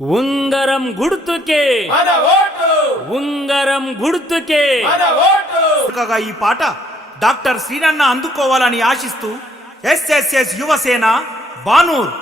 ఉంగరం గుర్తుకే మన ఓటు, ఉంగరం గుర్తుకే మన ఓటు. ఈ పాట డాక్టర్ శ్రీనన్న అందుకోవాలని ఆశిస్తూ ఎస్ఎస్ఎస్ యువసేన బానూర్.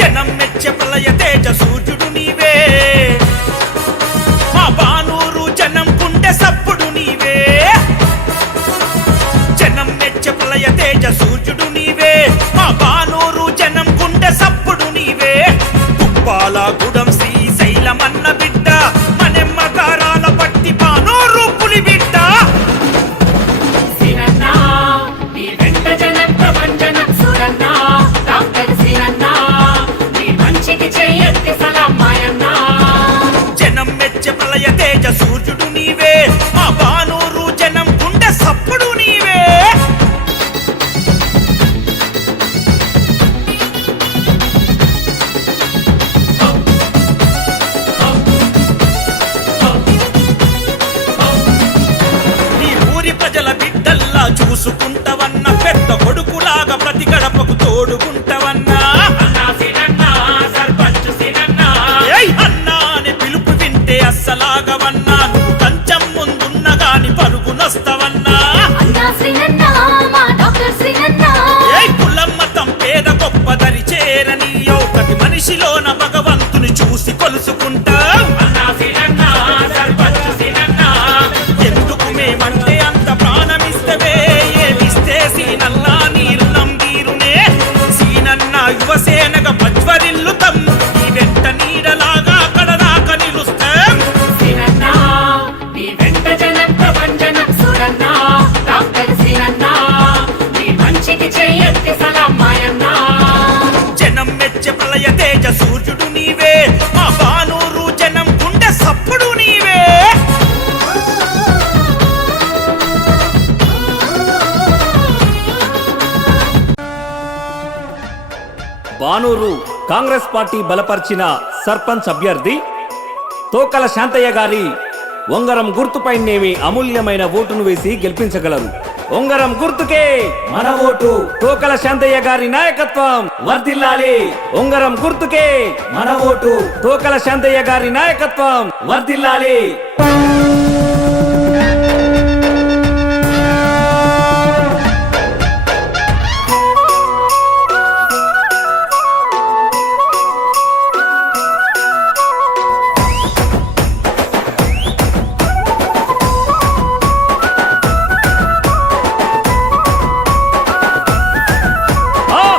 జనం మెచ్చే ప్రళయ తేజ సూర్యుడు నీవే, మా బానూరు జనం గుండె సప్పుడు నీవే. జనం మెచ్చే ప్రళయ తేజ సూర్యుడు నీవే, మా బానూరు జనం గుండె సప్పుడు నీవే. కుప్పాల గుడం శ్రీశైలమన్న బిడ్డ, మనెమ్మ గారాల పట్టి బానూరు పులి బిడ్డ. జనం మెచ్చే ప్రళయ తేజ సూర్యుడు నీవే, మా బానూరు జనం గుండె సప్పుడు నీవే. నీ ఊరి ప్రజల బిడ్డల్లా చూసుకుంటవన్న, పెద్ద కొడుకులాగా ప్రతి గడపకు తోడుకుంటవన్నా. అన్నా అని పిలుపు వింటే అస్సలాగవన్నా, నువ్వు కంచం ముందున్న గాని పరుగునొస్తవన్నా. కులం మతం పేద గొప్పదరి చేరని ఒకటి మనిషిలోన భగవంతుని చూసి కొలుసుకుంటా. ఎందుకు మేమంటే అంత ప్రాణమిస్తవే, ఏమిస్తే సీనల్లా నీరు నందీరునే. సీనన్న యువసేనగా పజ్వరిల్లుతం, ఈ వెంట నీడలాగా కడదాక నిలుస్తాం. జనం మెచ్చే ప్రళయ తేజ సూర్యుడు నీవే, మా బానూరు జనం గుండె సప్పుడు నీవే. బానూరు కాంగ్రెస్ పార్టీ బలపరిచిన సర్పంచ్ అభ్యర్థి తోకల శాంతయ్య గారి ఉంగరం గుర్తుపైనేమి అమూల్యమైన ఓటును వేసి గెలిపించగలరు. ఉంగరం గుర్తుకే మన ఓటు. తోకల శాంతయ్య గారి నాయకత్వం వర్ధిల్లాలి. ఉంగరం గుర్తుకే మన ఓటు. తోకల శాంతయ్య గారి నాయకత్వం వర్ధిల్లాలి.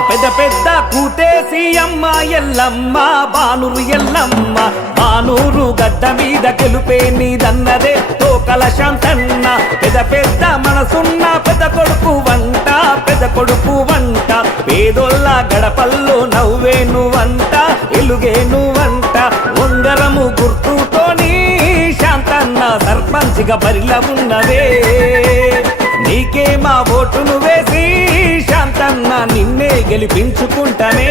పెద్ద పెద్ద కూతేసి అమ్మ ఎల్లమ్మ, బానూరు ఎల్లమ్మ. బానూరు గడ్డ మీద గెలుపే నీదన్నదే తోకల శాంతన్న. పెద్ద పెద్ద మనసున్న పెద్ద కొడుకు వంట, పెద్ద కొడుకు వంట. పేదోళ్ళ గడపల్లో నవ్వే నువ్వంట, ఎలుగే నువ్వంట. ఉంగరము గుర్తుతోని శాంతన్న సర్పంచ్గా బరిల ఉన్నవే. నీకే మా ఓటును వేసి శాంతన్న నిన్నే గెలిపించుకుంటానే.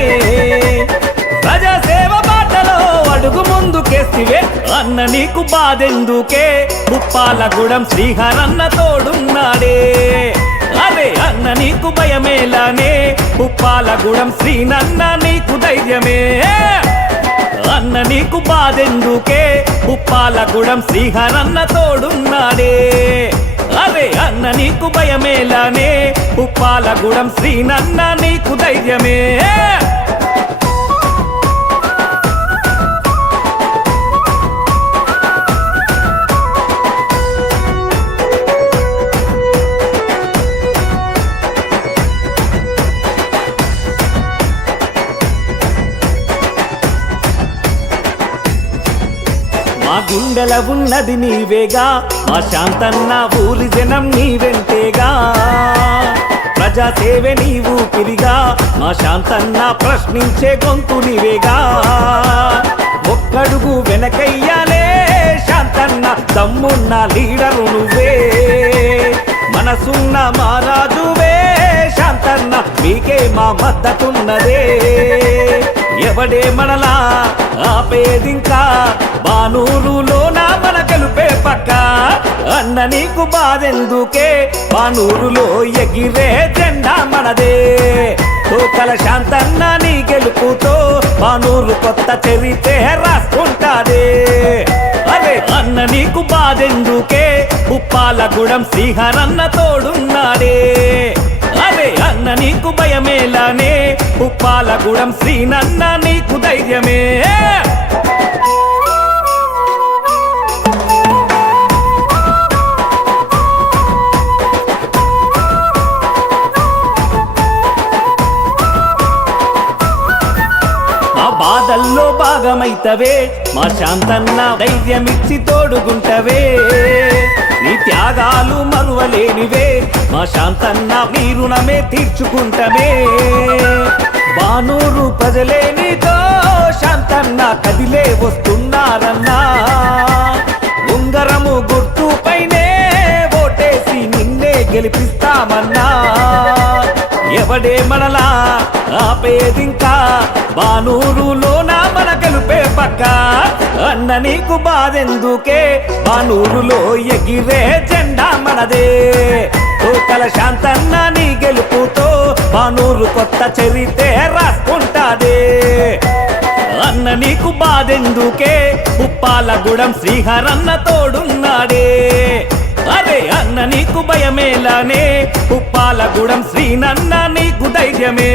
ప్రజాసేవ బాటలో అడుగు ముందుకేస్తివే, అన్న నీకు బాధెందుకే. ఉప్పాలగూడెం శ్రీహరన్న తోడున్నాడే, అదే అన్న నీకు భయమేలానే. ఉప్పాలగూడెం శ్రీనన్న నీకు ధైర్యమే, అన్న నీకు బాధెందుకే. ఉప్పాలగూడెం శ్రీహరన్న తోడున్నాడే, అదే అన్న నీకు భయమేలానే. ఉప్పాలగూడెం శ్రీనన్న నీకు ధైర్యమే. మా గుండెల ఉన్నది నీవేగా, మా శాంతన్న ఊరి జనం నీ వెంటేగా. ప్రజాసేవే నీవు పిరిగా, మా శాంతన్న ప్రశ్నించే గొంతు నీవేగా. ఒక్కడుగు వెనకయ్యాలే శాంతన్న, దమ్మున్న లీడరు నువ్వే. మన మనసున్న మహారాజువే శాంతన్న మీకే మా మద్దతున్నదే ఎవడే మనలా ఆపేదింకా బానూరులోన మన గెలుపే పక్క అన్న నీకు బాధెందుకే బానూరులో ఎగిరే జెండా మనదే తోకల శాంతన్న నీ గెలుపుతో బానూరు కొత్త చరిత్ర రాసుకుంటాదే అరే అన్న నీకు బాధెందుకే ఉప్పాలగూడెం శ్రీహరన్న తోడున్నాడే అరే అన్న నీకు భయమేలానే ఉప్పాలగూడెం శ్రీనన్న నీకు ధైర్యమే మా బాధల్లో భాగమైతవే మా శాంతన్న ధైర్యమిచ్చి తోడుగుంటవే నీ త్యాగాలు మరువలేనివే మా శాంతన్న నీ రుణమే తీర్చుకుంటమే బానూరు ప్రజలే నీతో శాంతన్న కదిలే వస్తున్నారన్నా ఉంగరము గుర్తుపైనే ఓటేసి నిన్నే గెలిపిస్తామన్నా ఎవడే మనలా ఆపేదింకా బానూరులోన మన గెలుపే పక్క అన్న నీకు బాధెందుకే బానూరులో ఎగిరే జెండా మనదే తోకల శాంతన్న నీ గెలుపుతో బానూరు కొత్త చరిత్ర రాసుకుంటాదే అన్న నీకు బాధెందుకే ఉప్పాలగూడెం శ్రీహరన్న తోడున్నాడే అరే అన్న నీకు భయమేలానే ఉప్పాలగూడెం శ్రీనన్న నీకు ధైర్యమే